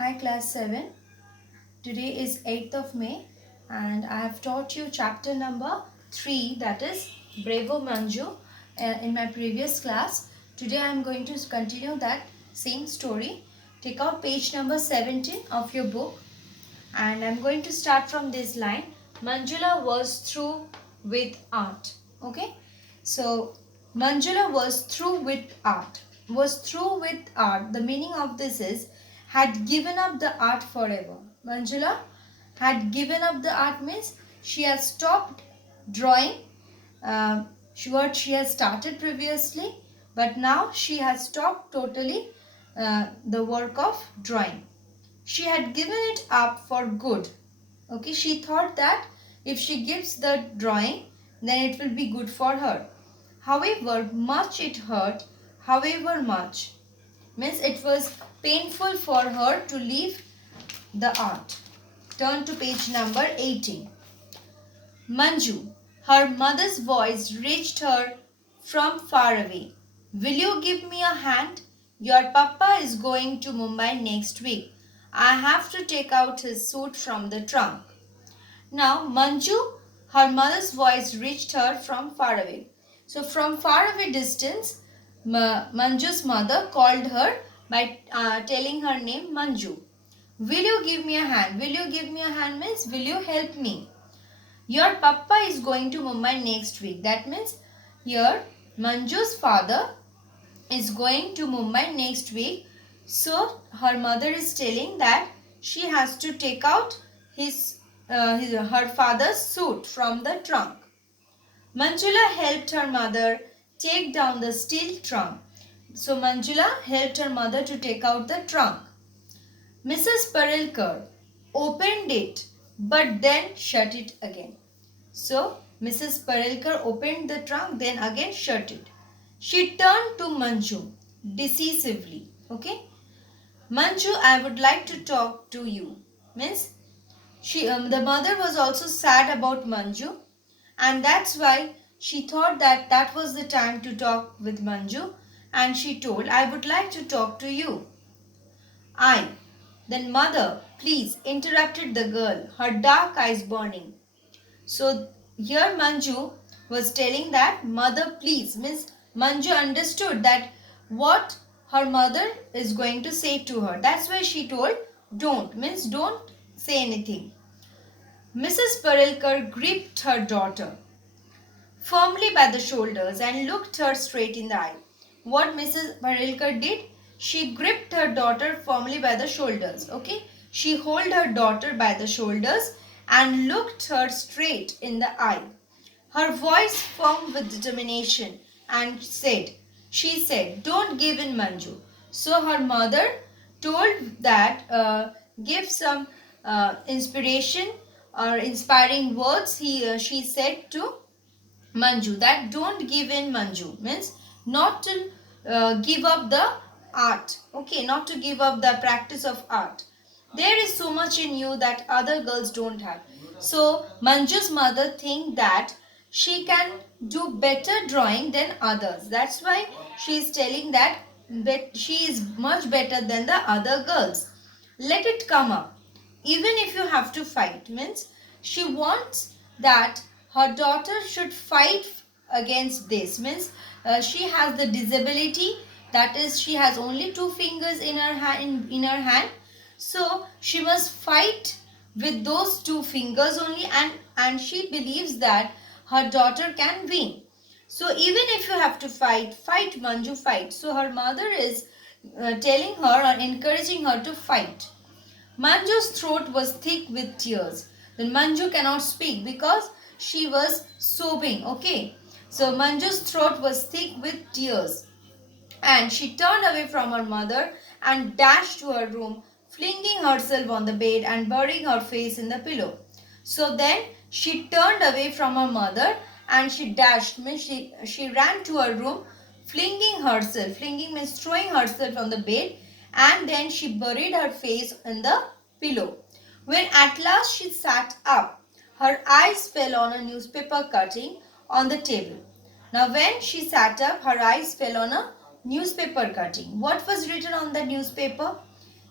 Hi class 7. Today is 8th of May and I have taught you chapter number 3, that is Bravo Manju, in my previous class. Today I am going to continue that same story. Take out page number 17 of your book and I am going to start from this line. Manjula was through with art. Okay. So Manjula was through with art. Was through with art. The meaning of this is had given up the art forever. Manjula had given up the art means she has stopped drawing what she has started previously, but now she has stopped totally the work of drawing. She had given it up for good. Okay, she thought that if she gives the drawing, then it will be good for her. However much it hurt, however much, means it was painful for her to leave the art. Turn to page number 18. Manju, her mother's voice reached her from far away. Will you give me a hand? Your papa is going to Mumbai next week. I have to take out his suit from the trunk. Now, Manju, her mother's voice reached her from far away. So, from far away distance, Manju's mother called her by telling her name Manju. Will you give me a hand? Will you give me a hand means will you help me? Your papa is going to Mumbai next week. That means here Manju's father is going to Mumbai next week. So her mother is telling that she has to take out her father's suit from the trunk. Manjula helped her mother take down the steel trunk. So Manjula helped her mother to take out the trunk. Mrs. Parilkar opened it but then shut it again. So Mrs. Parilkar opened the trunk, then again shut it. She turned to Manju decisively. Okay, Manju, I would like to talk to you. Means the mother was also sad about Manju, and that's why she thought that that was the time to talk with Manju, and she told, I would like to talk to you. I. Then mother, please, interrupted the girl, her dark eyes burning. So here Manju was telling that mother please means Manju understood that what her mother is going to say to her. That's why she told don't means don't say anything. Mrs. Parilkar gripped her daughter firmly by the shoulders and looked her straight in the eye. What Mrs. Parilkar did? She gripped her daughter firmly by the shoulders. Okay? She held her daughter by the shoulders and looked her straight in the eye. Her voice firm with determination and she said, don't give in, Manju. So her mother told that give some inspiration or inspiring words she said to Manju, that don't give in, Manju means not to give up the art. Okay, not to give up the practice of art. There is so much in you that other girls don't have. So Manju's mother think that she can do better drawing than others. That's why she is telling that she is much better than the other girls. Let it come up. Even if you have to fight, means she wants that her daughter should fight against this. Means she has the disability, that is she has only two fingers in her hand, so she must fight with those two fingers only, and she believes that her daughter can win. So even if you have to fight Manju, fight. So her mother is telling her or encouraging her to fight. Manju's throat was thick with tears. Then Manju cannot speak because she was sobbing. Okay. So Manju's throat was thick with tears. And she turned away from her mother and dashed to her room, flinging herself on the bed and burying her face in the pillow. So then she turned away from her mother and she dashed, means she ran to her room, flinging means throwing herself on the bed, and then she buried her face in the pillow. When at last she sat up, her eyes fell on a newspaper cutting on the table. Now when she sat up, her eyes fell on a newspaper cutting. What was written on the newspaper?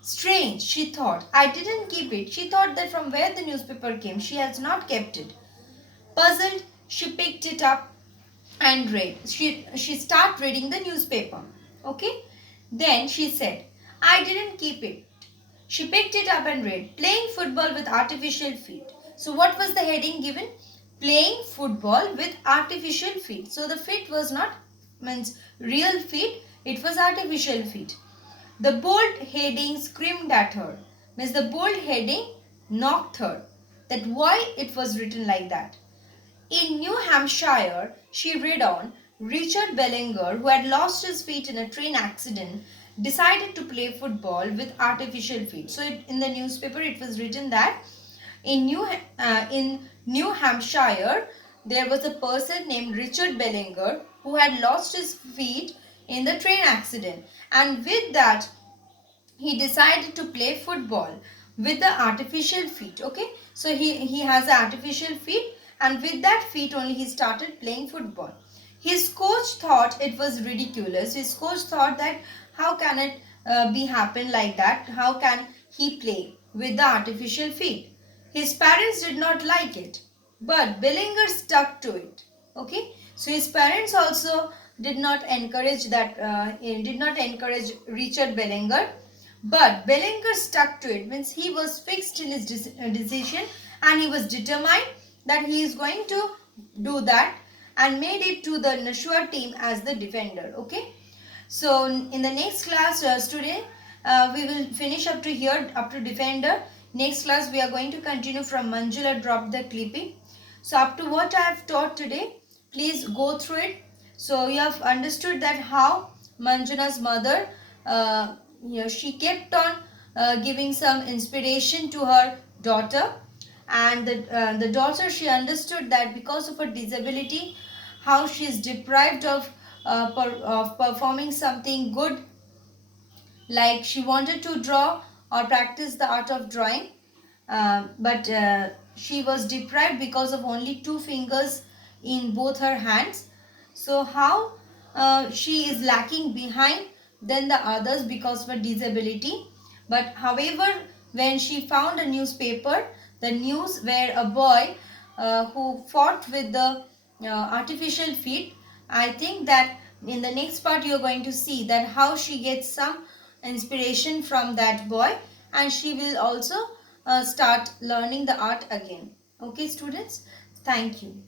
Strange, she thought. I didn't keep it. She thought that from where the newspaper came, she has not kept it. Puzzled, she picked it up and read. She started reading the newspaper. Okay? Then she said, I didn't keep it. She picked it up and read, playing football with artificial feet. So what was the heading given? Playing football with artificial feet. So the feet was not means real feet, it was artificial feet. The bold heading screamed at her. Means the bold heading knocked her. That why it was written like that. In New Hampshire, she read on, Richard Bellinger, who had lost his feet in a train accident, decided to play football with artificial feet. So in the newspaper, it was written that in New Hampshire, there was a person named Richard Bellinger who had lost his feet in the train accident, and with that he decided to play football with the artificial feet. Okay, so he has artificial feet, and with that feet only he started playing football. His coach thought it was ridiculous. His coach thought that how can it be happen like that? How can he play with the artificial feet? His parents did not like it, but Bellinger stuck to it. Okay, so his parents also did not encourage Richard Bellinger, but Bellinger stuck to it. Means he was fixed in his decision, and he was determined that he is going to do that, and made it to the Nashua team as the defender. Okay. So in the next class today we will finish up to here, up to defender. Next class we are going to continue from Manjula dropped the clipping. So up to what I have taught today, please go through it. So you have understood that how Manjula's mother she kept on giving some inspiration to her daughter, and the daughter, she understood that because of her disability, how she is deprived of performing something good, like she wanted to draw or practice the art of drawing, but she was deprived because of only two fingers in both her hands. So how she is lacking behind than the others because of her disability. But however, when she found a newspaper, the news where a boy who fought with the artificial feet, I think that in the next part you are going to see that how she gets some inspiration from that boy, and she will also start learning the art again. Okay students, thank you.